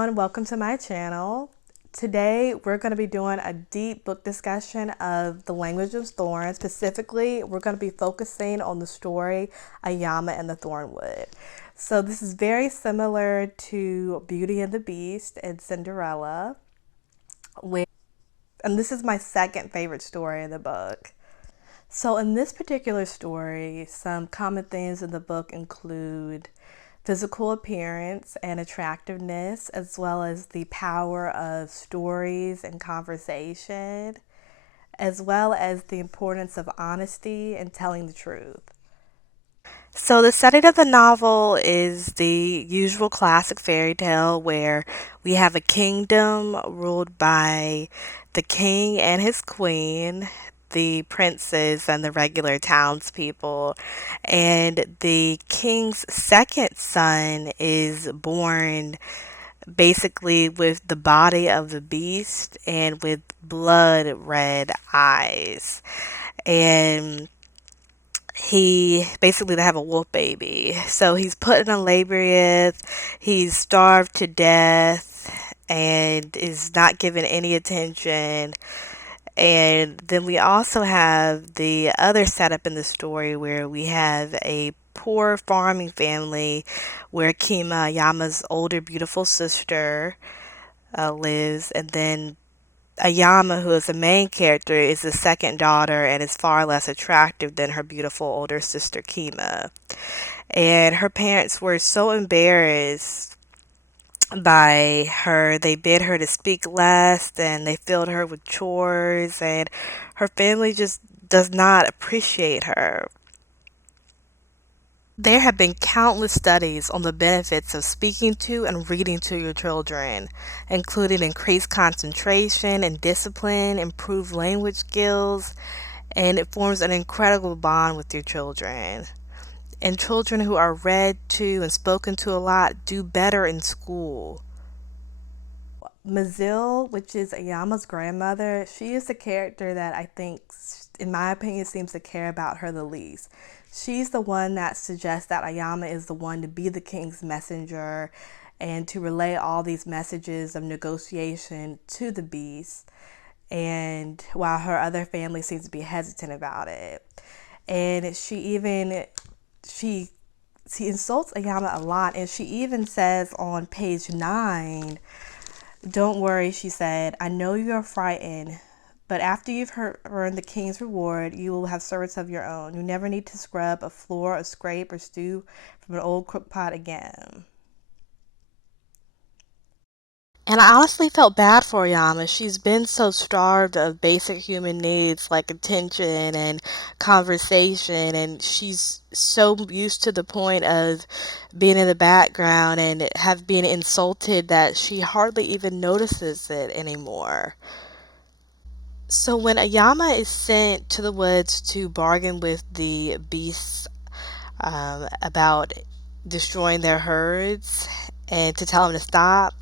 everyone, welcome to my channel. Today we're going to be doing a deep book discussion of The Language of Thorns. Specifically, we're going to be focusing on the story Ayama and the Thornwood. So this is very similar to Beauty and the Beast and Cinderella, and this is my second favorite story in the book. So in this particular story, some common themes in the book include physical appearance and attractiveness, as well as the power of stories and conversation, as well as the importance of honesty and telling the truth. So, the setting of the novel is the usual classic fairy tale where we have a kingdom ruled by the king and his queen, the princes, and the regular townspeople. And the king's second son is born basically with the body of the beast and with blood red eyes. And he basically to have a wolf baby. So he's put in a labyrinth, he's starved to death, and is not given any attention. And then we also have the other setup in the story where we have a poor farming family where Kima, Yama's older beautiful sister, lives, and then Ayama, who is the main character, is the second daughter and is far less attractive than her beautiful older sister Kima. And her parents were so embarrassed by her. They bid her to speak less and they filled her with chores, and her family just does not appreciate her. There have been countless studies on the benefits of speaking to and reading to your children, including increased concentration and discipline, improved language skills, and it forms an incredible bond with your children. And children who are read to and spoken to a lot do better in school. Mazil, which is Ayama's grandmother, she is the character that I think, in my opinion, seems to care about her the least. She's the one that suggests that Ayama is the one to be the king's messenger and to relay all these messages of negotiation to the beast, and while her other family seems to be hesitant about it. And she she insults Ayama a lot, and she even says on page 9, "Don't worry," she said, "I know you are frightened, but after you've earned the king's reward, you will have servants of your own. You never need to scrub a floor or scrape or stew from an old crook pot again." And I honestly felt bad for Yama. She's been so starved of basic human needs like attention and conversation, and she's so used to the point of being in the background and have been insulted that she hardly even notices it anymore. So when Ayama is sent to the woods to bargain with the beasts about destroying their herds and to tell them to stop,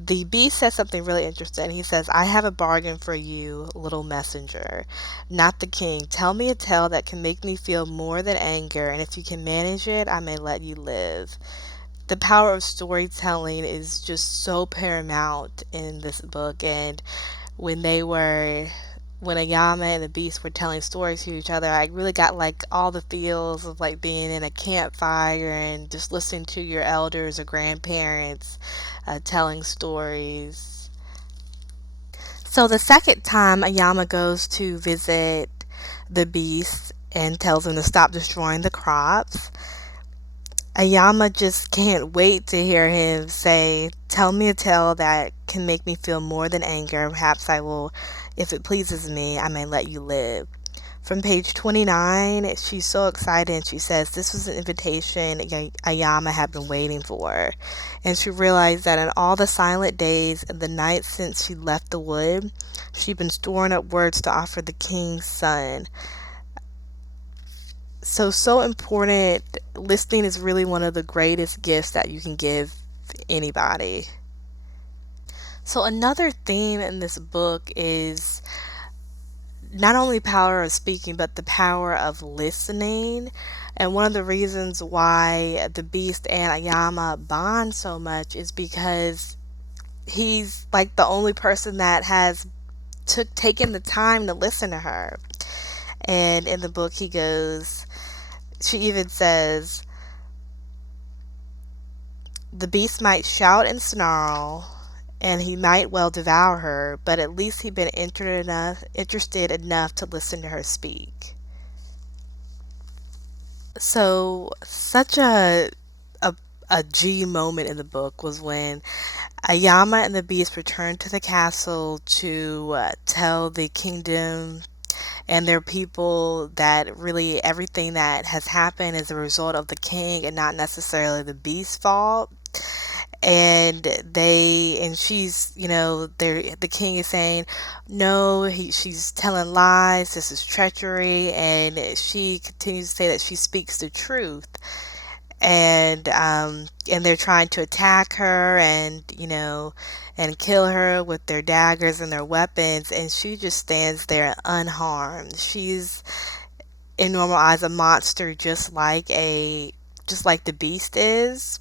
the beast says something really interesting. He says, "I have a bargain for you, little messenger. Not the king. Tell me a tale that can make me feel more than anger, and if you can manage it, I may let you live." The power of storytelling is just so paramount in this book, and when they were when Ayama and the Beast were telling stories to each other, I really got like all the feels of like being in a campfire and just listening to your elders or grandparents telling stories. So the second time Ayama goes to visit the Beast and tells him to stop destroying the crops, Ayama just can't wait to hear him say, "Tell me a tale that can make me feel more than anger. Perhaps I will, if it pleases me, I may let you live." From page 29, she's so excited and she says this was an invitation Ayama had been waiting for. And she realized that in all the silent days and the nights since she left the wood, she'd been storing up words to offer the king's son. So important. Listening is really one of the greatest gifts that you can give anybody. So another theme in this book is not only power of speaking, but the power of listening. And one of the reasons why the Beast and Ayama bond so much is because he's like the only person that has taken the time to listen to her. And in the book, he goes, she even says, the beast might shout and snarl, and he might well devour her, but at least he'd been interested enough to listen to her speak. So, such a a G moment in the book was when Ayama and the beast returned to the castle to tell the kingdom and their people that really everything that has happened is a result of the king and not necessarily the beast's fault. And she's, the king is saying, no, she's telling lies, this is treachery, and she continues to say that she speaks the truth. And they're trying to attack her, and and kill her with their daggers and their weapons, and she just stands there unharmed. She's, in normal eyes, a monster, just like the beast is.